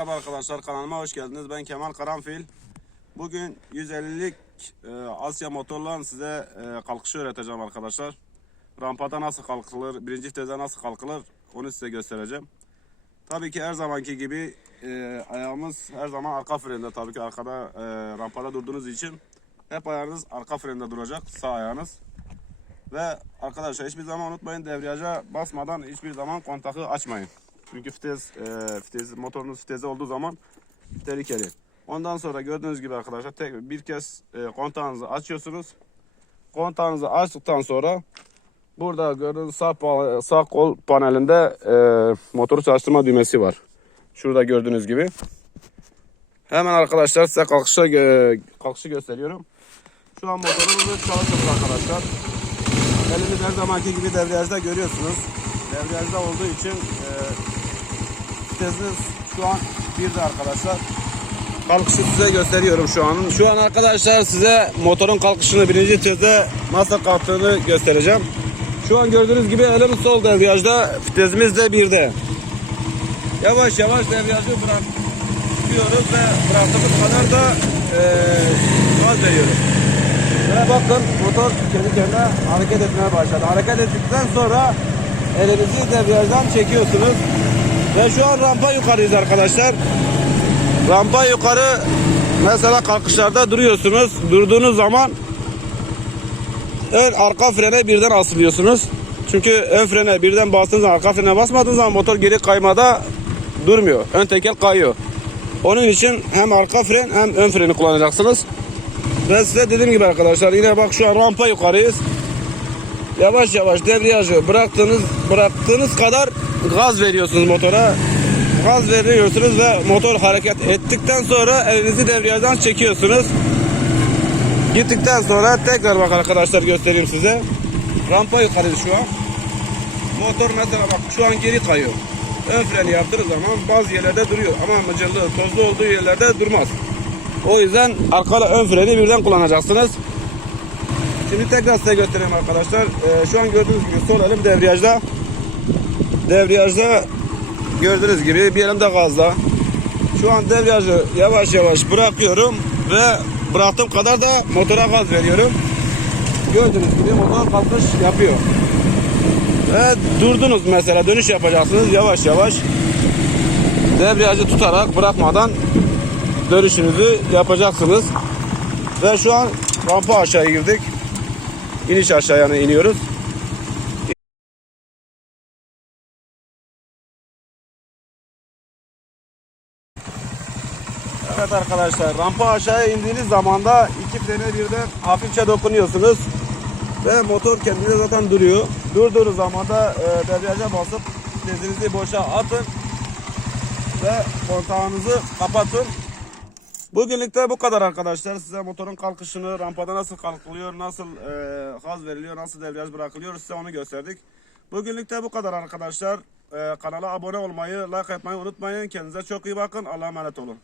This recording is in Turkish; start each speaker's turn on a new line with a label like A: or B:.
A: Merhaba arkadaşlar kanalıma hoş geldiniz. Ben Kemal Karanfil. Bugün 150'lik e, Asya motorla size e, kalkışı öğreteceğim arkadaşlar. Rampada nasıl kalkılır, birinci vitese nasıl kalkılır onu size göstereceğim. Tabii ki her zamanki gibi e, ayağımız her zaman arka frende tabii ki arkada e, rampada durduğunuz için hep ayağınız arka frende duracak sağ ayağınız. Ve arkadaşlar hiçbir zaman unutmayın debriyaja basmadan hiçbir zaman kontakı açmayın. Çünkü vites, e, vites motorunuz viteze olduğu zaman tehlikeli. Ondan sonra gördüğünüz gibi arkadaşlar tek bir kez e, kontağınızı açıyorsunuz. Kontağınızı açtıktan sonra burada gördüğünüz sağ, sağ kol panelinde e, motoru çalıştırma düğmesi var. Şurada gördüğünüz gibi. Hemen arkadaşlar size kalkışı, gö- kalkışı gösteriyorum. Şu an motorumuzu çalıştırdık arkadaşlar. Elimiz her zamanki gibi debriyajda görüyorsunuz. Debriyajda olduğu için e, vitesiniz şu an bir de arkadaşlar. Kalkışı size gösteriyorum şu an. Şu an arkadaşlar size motorun kalkışını birinci viteste nasıl kalktığını göstereceğim. Şu an gördüğünüz gibi elim sol debriyajda vitesimiz de birde. Yavaş yavaş debriyajı bırakıyoruz ve bıraktığımız kadar da e, gaz veriyoruz. Ve bakın motor kendi kendine hareket etmeye başladı. Hareket ettikten sonra elinizi debriyajdan çekiyorsunuz. Ve şu an rampa yukarıyız arkadaşlar. Rampa yukarı mesela kalkışlarda duruyorsunuz. Durduğunuz zaman ön arka frene birden asılıyorsunuz. Çünkü ön frene birden bastığınız zaman arka frene basmadığınız zaman motor geri kaymada durmuyor. Ön teker kayıyor. Onun için hem arka fren hem ön freni kullanacaksınız. Ben size dediğim gibi arkadaşlar yine bak şu an rampa yukarıyız. Yavaş yavaş debriyajı bıraktığınız bıraktığınız kadar gaz veriyorsunuz motora. Gaz veriyorsunuz ve motor hareket ettikten sonra elinizi debriyajdan çekiyorsunuz. Gittikten sonra tekrar bak arkadaşlar göstereyim size. Rampa yukarıyız şu an. Motor mesela bak şu an geri kayıyor. Ön freni yaptığınız zaman bazı yerlerde duruyor ama mıcırlı, tozlu olduğu yerlerde durmaz. O yüzden arka ön freni birden kullanacaksınız. Şimdi tekrar size göstereyim arkadaşlar. Ee, şu an gördüğünüz gibi sol elim debriyajda. Debriyajda gördüğünüz gibi bir elimde gazda. Şu an debriyajı yavaş yavaş bırakıyorum ve bıraktığım kadar da motora gaz veriyorum. Gördüğünüz gibi motor kalkış yapıyor. Ve durdunuz mesela dönüş yapacaksınız yavaş yavaş. Debriyajı tutarak bırakmadan dönüşünüzü yapacaksınız. Ve şu an rampa aşağı girdik. İniş aşağıya iniyoruz. Evet arkadaşlar rampa aşağıya indiğiniz zaman da iki frene birden hafifçe dokunuyorsunuz. Ve motor kendine zaten duruyor. Durduğunuz zaman da e, debriyaja basıp tezinizi boşa atın. Ve kontağınızı kapatın. Bugünlük de bu kadar arkadaşlar. Size motorun kalkışını, rampada nasıl kalkılıyor, nasıl e, gaz veriliyor, nasıl debriyaj bırakılıyor size onu gösterdik. Bugünlük de bu kadar arkadaşlar. E, kanala abone olmayı, like etmeyi unutmayın. Kendinize çok iyi bakın. Allah'a emanet olun.